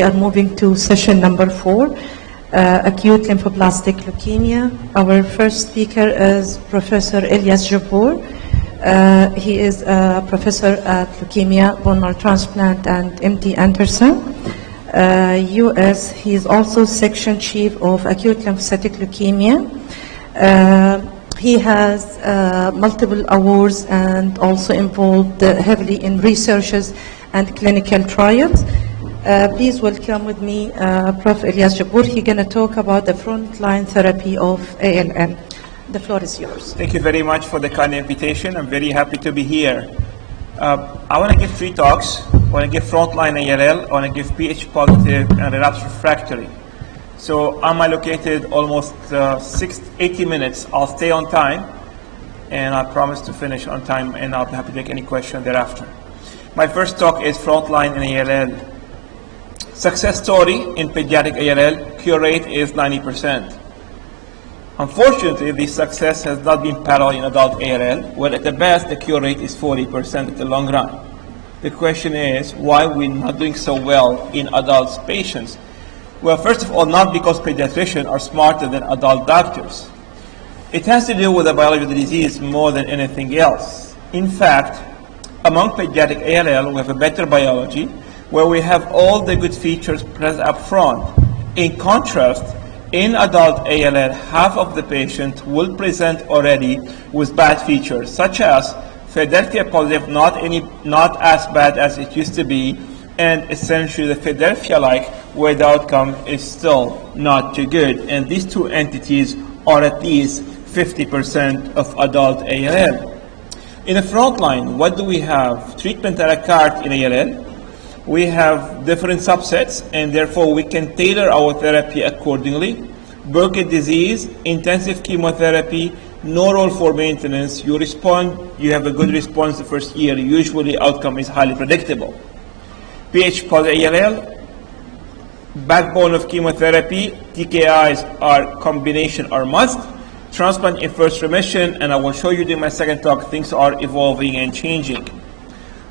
We are moving to session number 4, acute lymphoblastic leukemia. Our first speaker is Professor Elias Jabbour. He is a professor at Leukemia, Bone Marrow Transplant, and MD Anderson, US. He is also section chief of acute lymphocytic leukemia. He has multiple awards and also involved heavily in researches and clinical trials. Please welcome with me Prof. Elias Jabbour. He's going to talk about the frontline therapy of ALL. The floor is yours. Thank you very much for the kind invitation. I'm very happy to be here. I want to give 3 talks. I want to give frontline ALL, I want to give pH positive and relapse refractory. So I'm allocated almost 80 minutes. I'll stay on time, and I promise to finish on time, and I'll be happy to take any question thereafter. My first talk is frontline in ALL. Success story in pediatric ALL, cure rate is 90%. Unfortunately, this success has not been parallel in adult ALL, where at the best the cure rate is 40% in the long run. The question is, why we're not doing so well in adult patients? Well, first of all, not because pediatricians are smarter than adult doctors. It has to do with the biology of the disease more than anything else. In fact, among pediatric ALL, we have a better biology, where we have all the good features present up front. In contrast, in adult ALL, half of the patient will present already with bad features, such as Philadelphia positive, not as bad as it used to be, and essentially the Philadelphia-like, where the outcome is still not too good. And these two entities are at least 50% of adult ALL. In the front line, what do we have? Treatment a la carte in ALL. We have different subsets, and therefore we can tailor our therapy accordingly. Burkitt disease, intensive chemotherapy, no role for maintenance. You respond, you have a good response the first year. Usually outcome is highly predictable. pH positive ALL, backbone of chemotherapy, TKIs are combination are must. Transplant in first remission, and I will show you during my second talk, things are evolving and changing.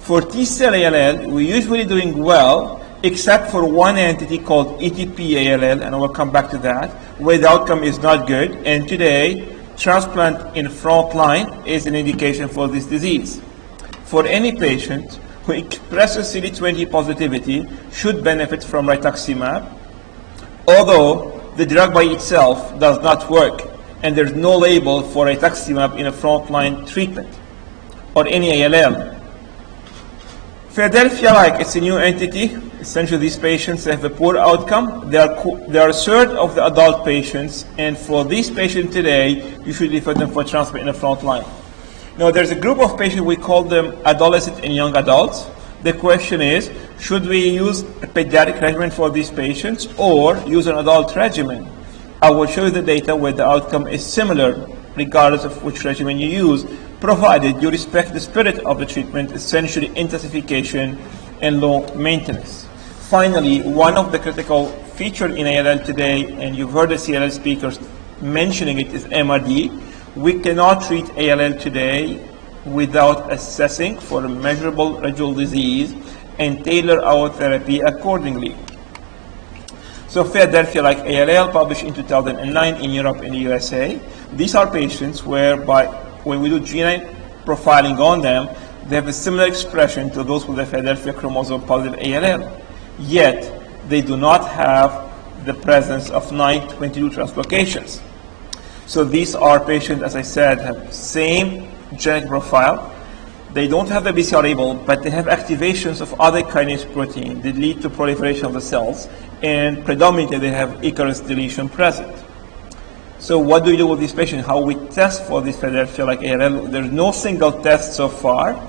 For T-cell ALL, we're usually doing well, except for one entity called ETP ALL, and I will come back to that, where the outcome is not good. And today, transplant in frontline is an indication for this disease. For any patient who expresses CD20 positivity should benefit from Rituximab, although the drug by itself does not work, and there's no label for Rituximab in a frontline treatment, or any ALL. Philadelphia-like, it's a new entity. Essentially, these patients have a poor outcome. They are a third of the adult patients, and for these patients today, you should refer them for transplant in the front line. Now, there's a group of patients, we call them adolescent and young adults. The question is, should we use a pediatric regimen for these patients or use an adult regimen? I will show you the data where the outcome is similar, regardless of which regimen you use, provided you respect the spirit of the treatment, essentially intensification and low maintenance. Finally, one of the critical features in ALL today, and you've heard the CLL speakers mentioning it, is MRD. We cannot treat ALL today without assessing for a measurable residual disease and tailor our therapy accordingly. So Philadelphia-like ALL, published in 2009 in Europe and the USA. These are patients whereby when we do genome profiling on them, they have a similar expression to those with the Philadelphia chromosome positive ALL, yet they do not have the presence of 922 translocations. So these are patients, as I said, have same genetic profile. They don't have the BCR label, but they have activations of other kinase protein that lead to proliferation of the cells, and predominantly they have Icarus deletion present. So what do we do with these patients? How we test for this Philadelphia-like ALL? There's no single test so far.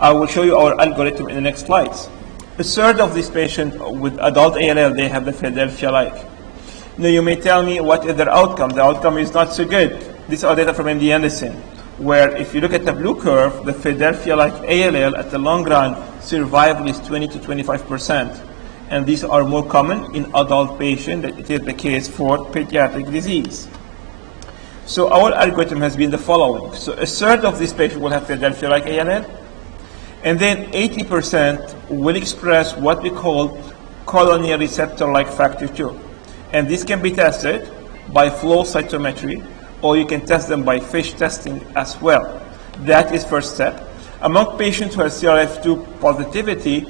I will show you our algorithm in the next slides. A third of these patients with adult ALL, they have the Philadelphia-like. Now you may tell me, what is their outcome? The outcome is not so good. These are data from MD Anderson, where if you look at the blue curve, the Philadelphia-like ALL at the long run, survival is 20 to 25%. And these are more common in adult patients than it is the case for pediatric disease. So our algorithm has been the following. So a third of these patients will have Philadelphia-like ALL, and then 80% will express what we call colony receptor-like factor 2. And this can be tested by flow cytometry, or you can test them by FISH testing as well. That is first step. Among patients who have CRF2 positivity,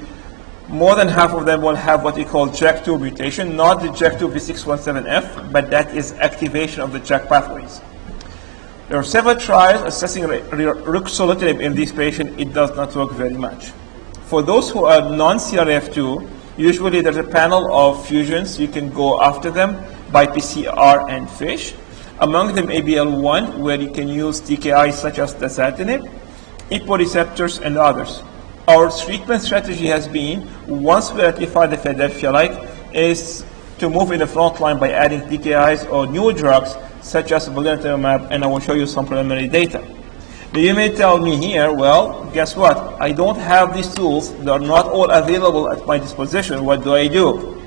more than half of them will have what we call JAK2 mutation, not the JAK2 V617F, but that is activation of the JAK pathways. There are several trials assessing ruxolitinib in these patients. It does not work very much. For those who are non-CRF2, usually there's a panel of fusions. You can go after them by PCR and FISH. Among them ABL1, where you can use TKIs such as dasatinib, EPO receptors, and others. Our treatment strategy has been, once we identify the Philadelphia-like, is to move in the front line by adding TKIs or new drugs such as Blinatumomab, and I will show you some preliminary data. Now you may tell me here, well, guess what? I don't have these tools. They are not all available at my disposition. What do I do?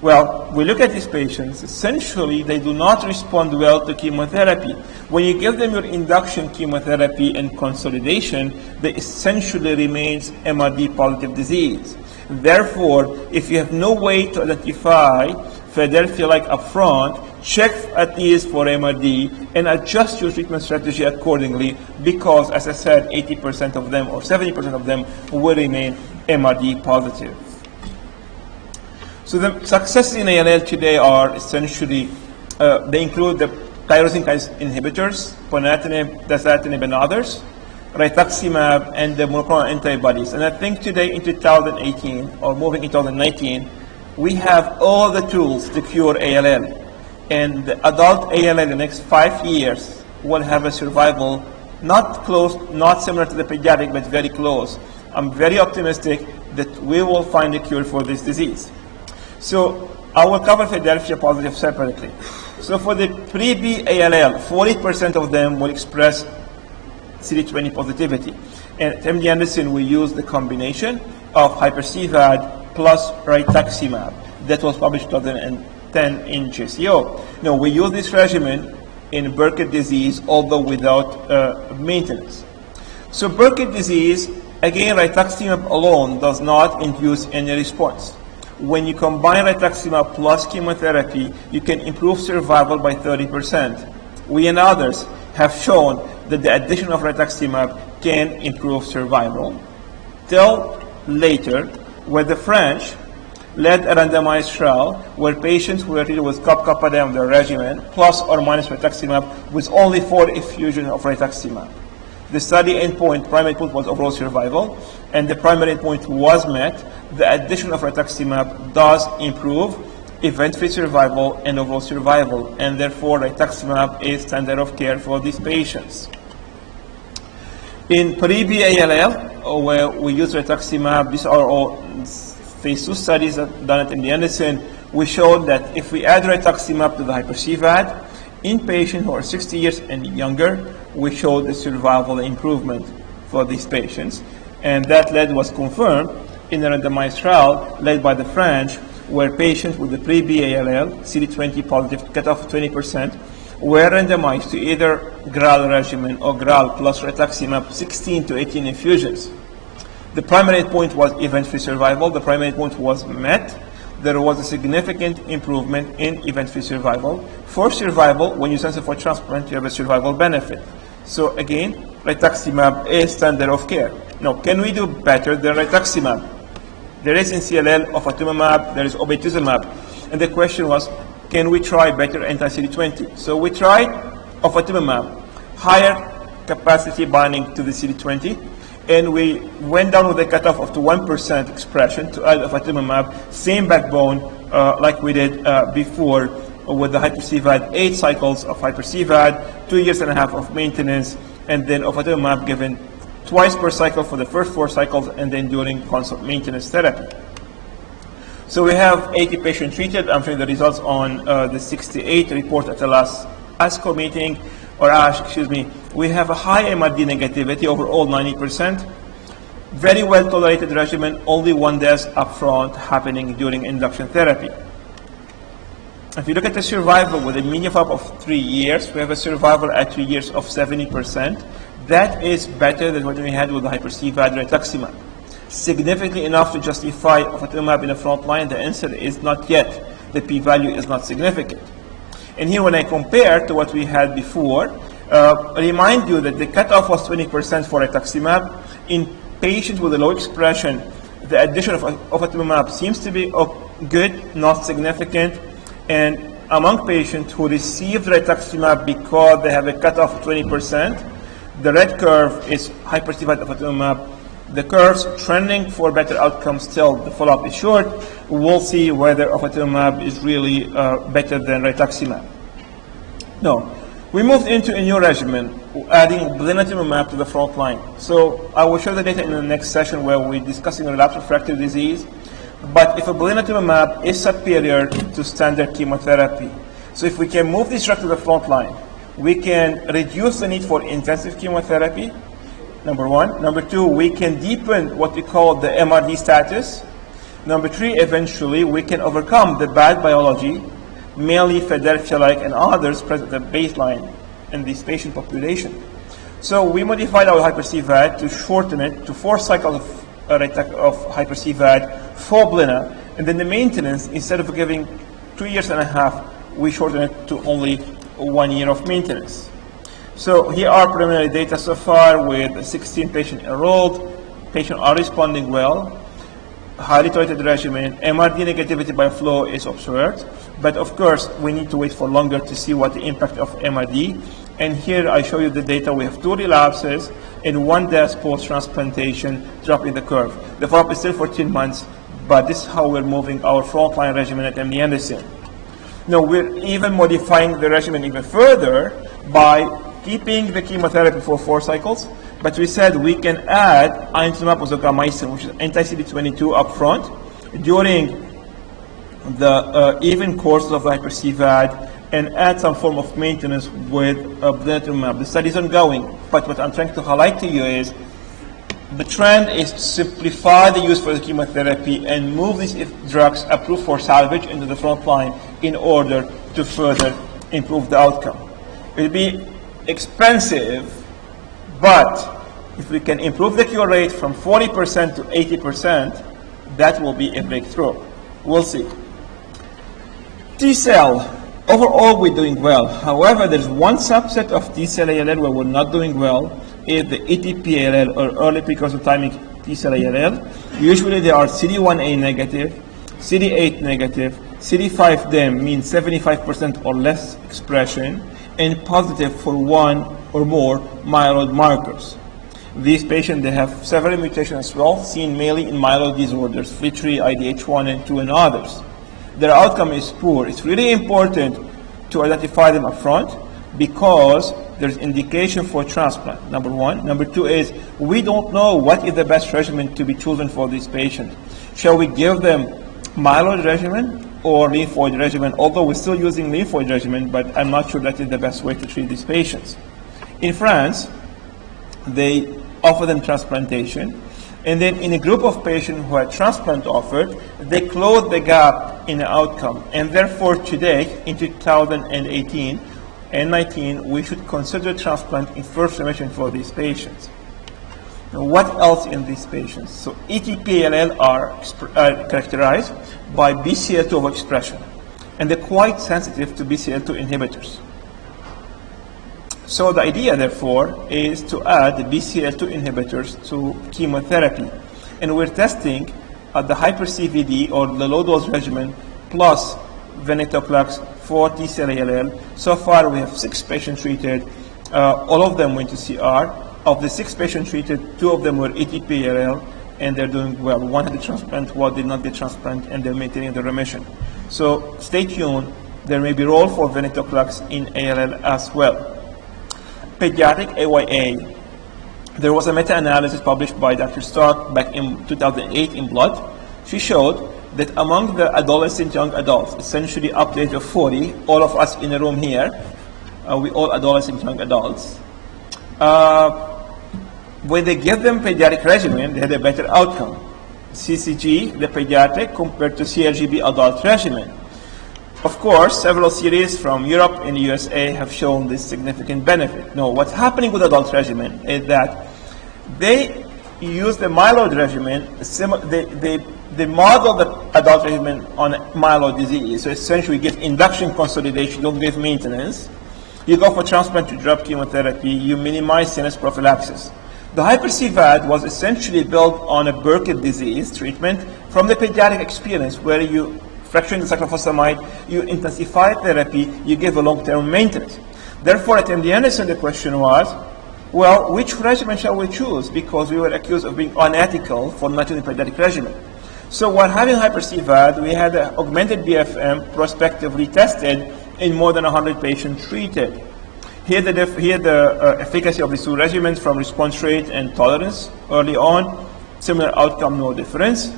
Well, we look at these patients. Essentially, they do not respond well to chemotherapy. When you give them your induction chemotherapy and consolidation, they essentially remains MRD positive disease. Therefore, if you have no way to identify Philadelphia-like upfront, check at least for MRD and adjust your treatment strategy accordingly, because, as I said, 80% of them or 70% of them will remain MRD positive. So the successes in ALL today are essentially, they include the tyrosine kinase inhibitors, ponatinib, dasatinib, and others, Rituximab, and the monoclonal antibodies. And I think today in 2018, or moving into 2019, we have all the tools to cure ALL. And the adult ALL in the next 5 years will have a survival not close, not similar to the pediatric, but very close. I'm very optimistic that we will find a cure for this disease. So I will cover Philadelphia positive separately. So for the pre-B ALL, 40% of them will express CD20 positivity. And at MD Anderson, we use the combination of HyperCVAD plus Rituximab. That was published in 2010 in JCO. Now, we use this regimen in Burkitt disease, although without maintenance. So Burkitt disease, again, Rituximab alone does not induce any response. When you combine Rituximab plus chemotherapy, you can improve survival by 30%. We and others have shown that the addition of Rituximab can improve survival. Till later, where the French led a randomized trial where patients were treated with carfilzomib on their regimen, plus or minus Rituximab, with only 4 infusions of Rituximab. The study endpoint, primary endpoint, was overall survival, and the primary endpoint was met. The addition of Rituximab does improve event-free survival and overall survival, and therefore Rituximab is standard of care for these patients. In pre-B ALL, where we use Rituximab, these are all phase 2 studies done at MD Anderson. We showed that if we add Rituximab to the Hyper-CVAD, in patients who are 60 years and younger, we showed the survival improvement for these patients. And that was confirmed in a randomized trial led by the French, where patients with the pre-B ALL, CD20 positive, cutoff 20%, were randomized to either GRAALL regimen or GRAALL plus Rituximab, 16 to 18 infusions. The primary endpoint was event-free survival. The primary endpoint was met. There was a significant improvement in event-free survival. For survival, when you sensor for transplant, you have a survival benefit. So again, Rituximab is standard of care. Now, can we do better than Rituximab? There is in CLL Ofatumumab, there is Ofatumumab. And the question was, can we try better anti-CD20? So we tried Ofatumumab, higher capacity binding to the CD20, and we went down with a cutoff of to 1% expression to add Ofatumumab, same backbone like we did before with the Hyper-CVAD, 8 cycles of Hyper-CVAD, 2.5 years of maintenance, and then Ofatumumab given twice per cycle for the first 4 cycles, and then during constant maintenance therapy. So we have 80 patients treated. I'm showing the results on the 68 report at the last ASCO meeting, or ASH, excuse me. We have a high MRD negativity, overall 90%. Very well tolerated regimen, only 1 death upfront happening during induction therapy. If you look at the survival with a median follow-up of 3 years, we have a survival at 3 years of 70%. That is better than what we had with the Hyper-CVAD Rituximab. significantly enough to justify Ofatumumab in the front line? The answer is not yet. The p-value is not significant. And here when I compare to what we had before, remind you that the cutoff was 20% for Rituximab. In patients with a low expression, the addition of Ofatumumab seems to be good, not significant. And among patients who received Rituximab because they have a cutoff of 20%, the red curve is Hyper-CVAD Ofatumumab. The curves trending for better outcomes, still the follow-up is short. We'll see whether Ofatumumab is really better than Rituximab. No. We moved into a new regimen, adding Blinatumomab to the front line. So I will show the data in the next session where we're discussing relapsed refractory disease. But if a Blinatumomab is superior to standard chemotherapy, so if we can move this drug to the front line, we can reduce the need for intensive chemotherapy, number one. Number two, we can deepen what we call the MRD status. Number three, eventually, we can overcome the bad biology, mainly Philadelphia-like and others present at baseline in this patient population. So we modified our HyperCVAD to shorten it to 4 cycles of HyperCVAD for Blina, and then the maintenance, instead of giving 2.5 years, we shorten it to only 1 year of maintenance. So here are preliminary data so far with 16 patients enrolled. Patients are responding well. Highly tolerated regimen. MRD negativity by flow is observed. But of course, we need to wait for longer to see what the impact of MRD. And here I show you the data. We have 2 relapses and 1 death post-transplantation drop in the curve. The follow-up is still 14 months, but this is how we're moving our frontline regimen at MD Anderson. Now, we're even modifying the regimen even further by keeping the chemotherapy for 4 cycles, but we said we can add Inotuzumab ozogamicin, which is anti-CD22 upfront during the even course of the HyperCVAD, and add some form of maintenance with Blinatumomab. The study is ongoing, but what I'm trying to highlight to you is the trend is to simplify the use for the chemotherapy and move these drugs approved for salvage into the front line in order to further improve the outcome. It will be expensive, but if we can improve the cure rate from 40% to 80%, that will be a breakthrough. We'll see. T-cell. Overall, we're doing well. However, there's one subset of T-cell ALL where we're not doing well, is the ETP ALL, or early precursor timing T-cell ALL. Usually they are CD1A negative, CD8 negative, CD5-DEM means 75% or less expression, and positive for 1 or more myeloid markers. These patients, they have several mutations as well, seen mainly in myeloid disorders, FLT3, IDH1 and 2 and others. Their outcome is poor. It's really important to identify them up front because there's indication for transplant, number one. Number two is we don't know what is the best regimen to be chosen for these patients. Shall we give them myeloid regimen or lymphoid regimen? Although we're still using lymphoid regimen, but I'm not sure that is the best way to treat these patients. In France, they offer them transplantation. And then in a group of patients who had transplant offered, they closed the gap in the outcome. And therefore today, in 2018 and 19, we should consider transplant in first remission for these patients. Now, what else in these patients? So ETP-ALL are characterized by BCL2 overexpression, and they're quite sensitive to BCL2 inhibitors. So the idea, therefore, is to add the BCL2 inhibitors to chemotherapy. And we're testing the Hyper-CVAD, or the low-dose regimen, plus venetoclax for T-cell ALL. So far, we have 6 patients treated. All of them went to CR. Of the 6 patients treated, 2 of them were ETP-ALL, and they're doing well. 1 had a transplant, 1 did not get transplant, and they're maintaining the remission. So stay tuned. There may be a role for venetoclax in ALL as well. Pediatric AYA. There was a meta-analysis published by Dr. Stark back in 2008 in Blood. She showed that among the adolescent young adults, essentially up to age of 40, all of us in the room here, we all adolescent young adults, when they give them pediatric regimen, they had a better outcome. CCG, the pediatric, compared to CRGB adult regimen. Of course, several series from Europe and the USA have shown this significant benefit. Now, what's happening with adult regimen is that they you use the myeloid regimen, they model the adult regimen on myeloid disease. So essentially you give induction consolidation, don't give maintenance. You go for transplant to drop chemotherapy, you minimize CNS prophylaxis. The Hyper-CVAD was essentially built on a Burkitt disease treatment from the pediatric experience, where you fracturing the cyclophosphamide, you intensify therapy, you give a long-term maintenance. Therefore, at MD Anderson, the question was, well, which regimen shall we choose? Because we were accused of being unethical for not using pediatric regimen. So while having Hyper-CVAD, we had an augmented BFM prospectively tested in more than 100 patients treated. Here the efficacy of these two regimens from response rate and tolerance early on, similar outcome, no difference.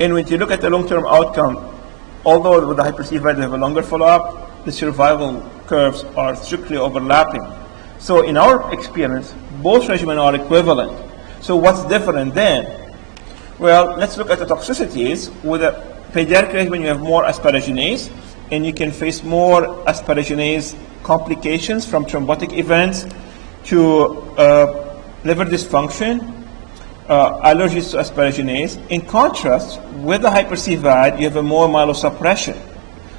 And when you look at the long-term outcome, although with the Hyper-CVAD they have a longer follow-up, the survival curves are strictly overlapping. So in our experience, both regimens are equivalent. So what's different then? Well, let's look at the toxicities. With a pediatric regimen, you have more asparaginase, and you can face more asparaginase complications from thrombotic events to liver dysfunction, allergies to asparaginase. In contrast, with the Hyper-CVAD, you have a more myelosuppression.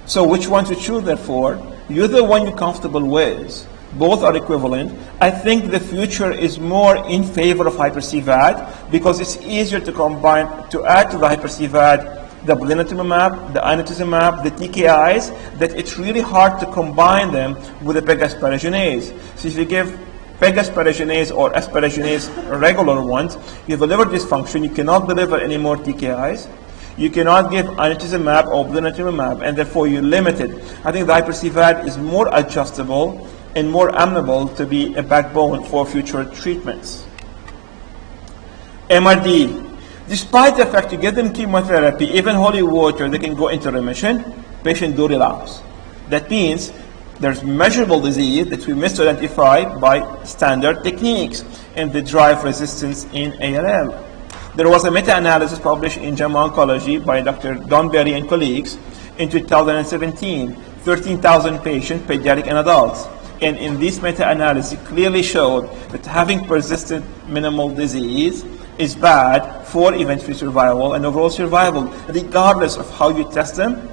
So which one to choose, therefore? You're the one you're comfortable with. Both are equivalent. I think the future is more in favor of Hyper-CVAD because it's easier to combine, to add to the Hyper-CVAD the Blinatumomab, the Inotuzumab, the TKIs, that it's really hard to combine them with a PEG asparaginase. So if you give PEG asparaginase or asparaginase regular ones, you have a liver dysfunction, you cannot deliver any more TKIs, you cannot give Inotuzumab or Blinatumomab, and therefore you're limited. I think the Hyper-CVAD is more adjustable and more amenable to be a backbone for future treatments. MRD. Despite the fact you give them chemotherapy, even holy water, they can go into remission, patient do relapse. That means there's measurable disease that we misidentify by standard techniques, and they drive resistance in ALL. There was a meta-analysis published in JAMA Oncology by Dr. Don Berry and colleagues in 2017, 13,000 patients, pediatric and adults. And in this meta-analysis, clearly showed that having persistent minimal disease is bad for event-free survival and overall survival, regardless of how you test them,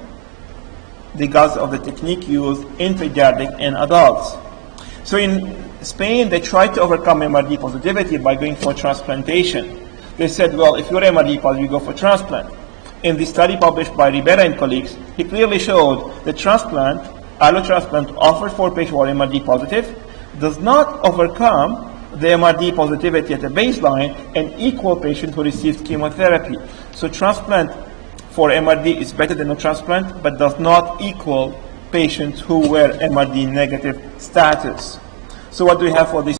regardless of the technique used in pediatric and adults. So in Spain, they tried to overcome MRD positivity by going for transplantation. They said, well, if you're MRD positive, you go for transplant. In the study published by Ribera and colleagues, he clearly showed that transplant, allotransplant offered for patients who are MRD positive, does not overcome the MRD positivity at the baseline and equal patients who received chemotherapy. So transplant for MRD is better than no transplant, but does not equal patients who were MRD negative status. So what do we have for this?